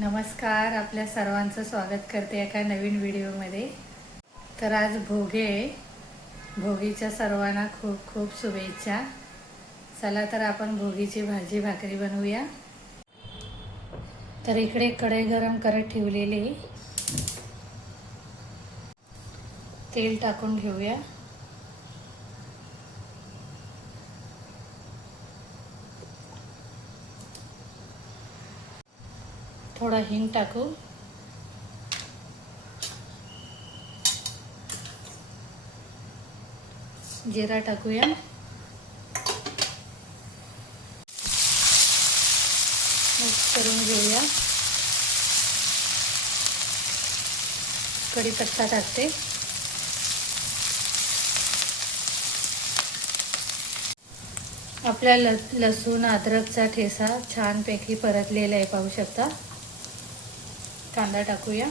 नमस्कार, आपल्या सर्वांचं स्वागत करते एका नवीन व्हिडिओमध्ये। तर आज भोगे आहे। भोगीच्या सर्वांना खूप खूप शुभेच्छा। चला तर आपण भोगीची भाजी भाकरी बनवूया। तर इकडे कढई गरम करत ठेवलेली, तेल टाकून घेऊया। थोडा हिंग टाकू, जिरा टाकूया, मिक्स करून घेऊया। कढीपत्ता टाकते, आपल्या लसूण अद्रकचा ठेसा छानपैकी परतलेला आहे, पाहू शकता। कांदा टाकूया,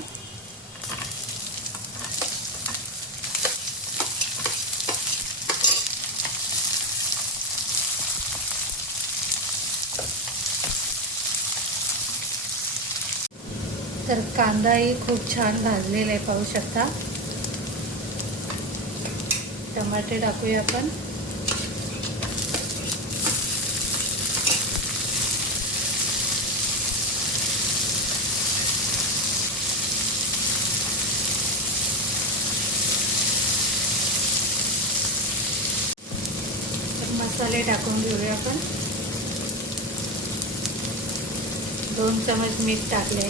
तर कांदाही खूप छान भाजलेला आहे, पाहू शकता। टमाटे टाकूया आपण, मसाले टाकून घेऊया आपण। 2 चमच मीठ टाकले,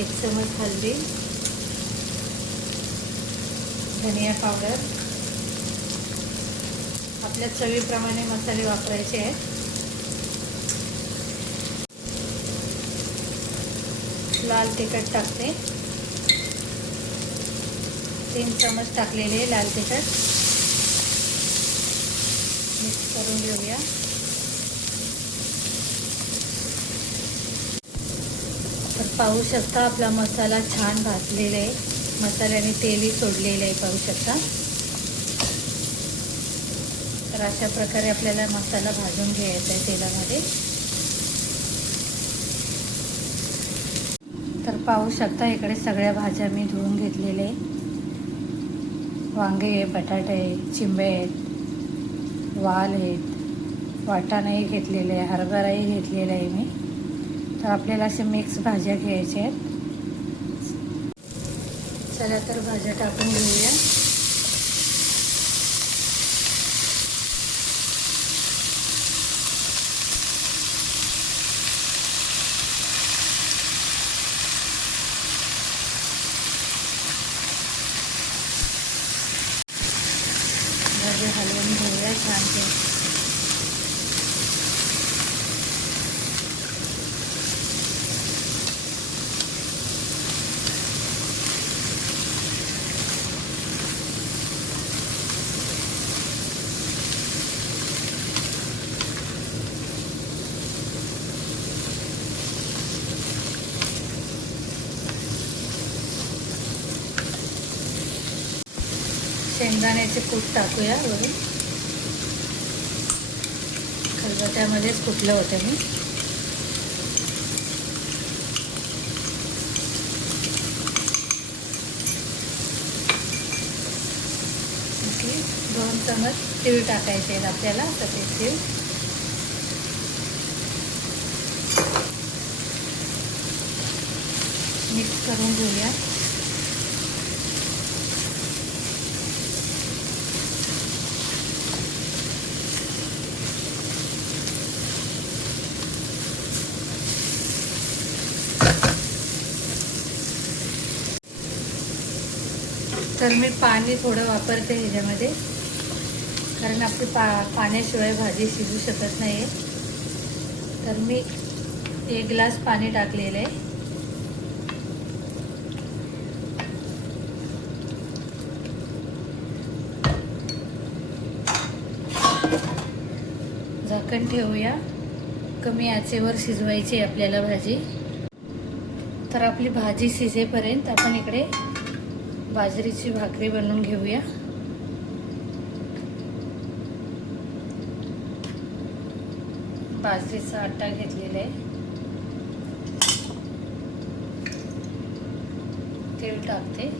1 चमच हळदी, धनिया पावडर, आपल्या चवीप्रमाणे मसाले वापरायचे आहेत। लाल तिखट टाकते, 3 चमच टाकलेले लाल तिखट, मिक्स करून घेऊया। तर पाहू शकता आपला मसाला छान भाजलेला आहे, मसाल्याने तेलही सोडलेलं आहे, पाहू शकता। तर अशा प्रकारे आपल्याला मसाला भाजून घ्यायचा आहे तेलामध्ये। तर पाहू शकता इकडे सगळ्या भाज्या मी धुवून घेतलेले आहे। वांगे, बटाटे, चिंबे आहेत, वाल आहेत, वाटाणाही घेतलेले आहे, हरभराही घेतलेला आहे मी। तर आपल्याला असे मिक्स भाज्या घ्यायच्या आहेत। चला तर भाज्या टाकून घेऊया। भाज्या हलवून घेऊया छानपैकी। शेंगदाण्याचे कूट टाकूया वरून, खलबत्त्यामध्येच कुटलं होतं मी। ओके, 2 चमच तीळ टाकायचे आहेत आपल्याला, सफेद तीळ। मिक्स करून घेऊया। तर मी पाणी थोडं वापरते ह्याच्यामध्ये, कारण आपली पाण्याशिवाय भाजी शिजू शकत नाही आहे। तर मी 1 ग्लास पाणी टाकलेलं आहे। झाकण ठेवूया, कमी आचेवर शिजवायची आपल्याला भाजी। तर आपली भाजी शिजेपर्यंत आपण इकडे बाजरीची भाकरी बनवून घेऊया। बाजरीचा आटा घेतलेला आहे, तीळ टाकते.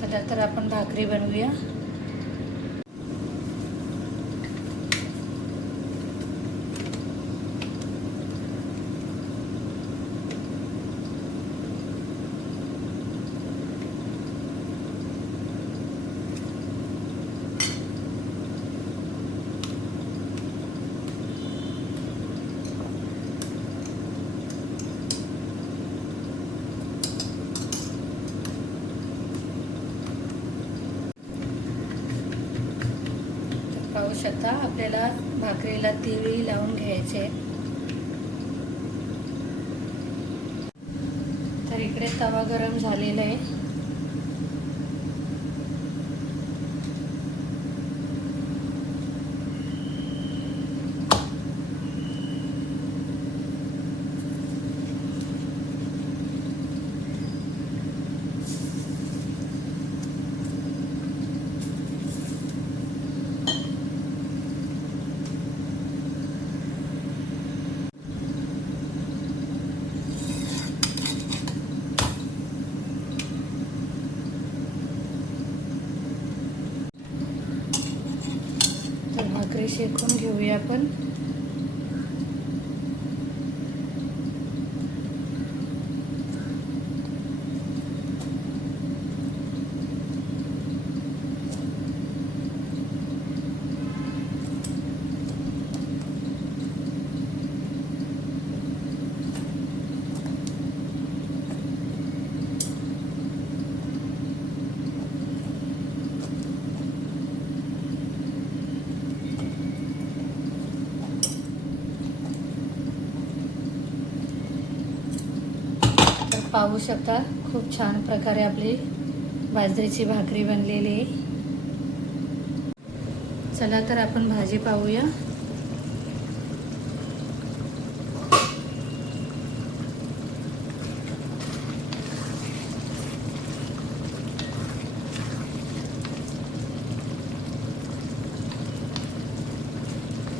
चला तर आपण भाकरी बनवूया. पाहू शकता आपल्याला भाकरीला तिळी लावून घ्यायचे. तर इकडे तवा गरम झालेला आहे. भाकरी शेकून घेऊया आपण. पाहू शकता खूप छान प्रकारे आपली बाजरीची भाकरी बनलेली आहे. चला तर आपण भाजी पाहूया.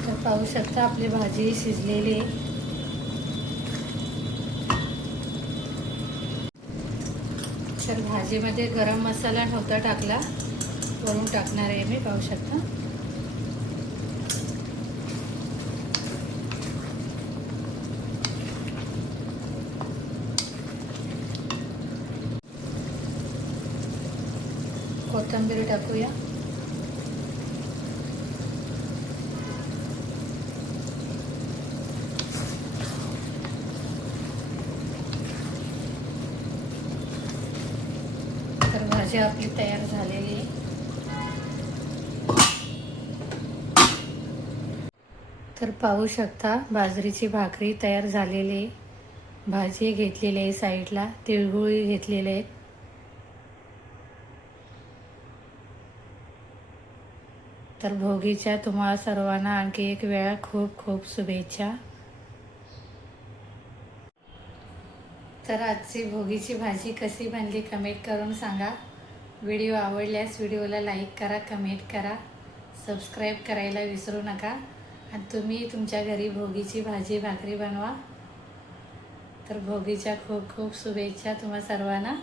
तर पाहू शकता आपली भाजी शिजलेली आहे. तर भाजीमध्ये गरम मसाला नव्हता टाकला, वरून टाकणार आहे मी. पाहू शकता कोथिंबीर टाकूया. तर भाजी आपली तयार झालेली आहे. तर पाहू शकता बाजरीची भाकरी तयार झालेली आहे. भाजी घेतलेली आहे साईडला, तिळगुळ घेतलेले आहेत. तर भोगीच्या तुम्हाला सर्वांना आणखी एक वेळा खूप खूप शुभेच्छा. तर आजची भोगीची भाजी कशी बनली कमेंट करून सांगा. व्हिडिओ आवडल्यास व्हिडिओला लाईक करा, कमेंट करा, सबस्क्राईब करायला विसरू नका. आणि तुम्ही तुमच्या घरी भोगीची भाजी भाकरी बनवा. तर भोगीच्या खूप खूप शुभेच्छा तुम्हा सर्वांना.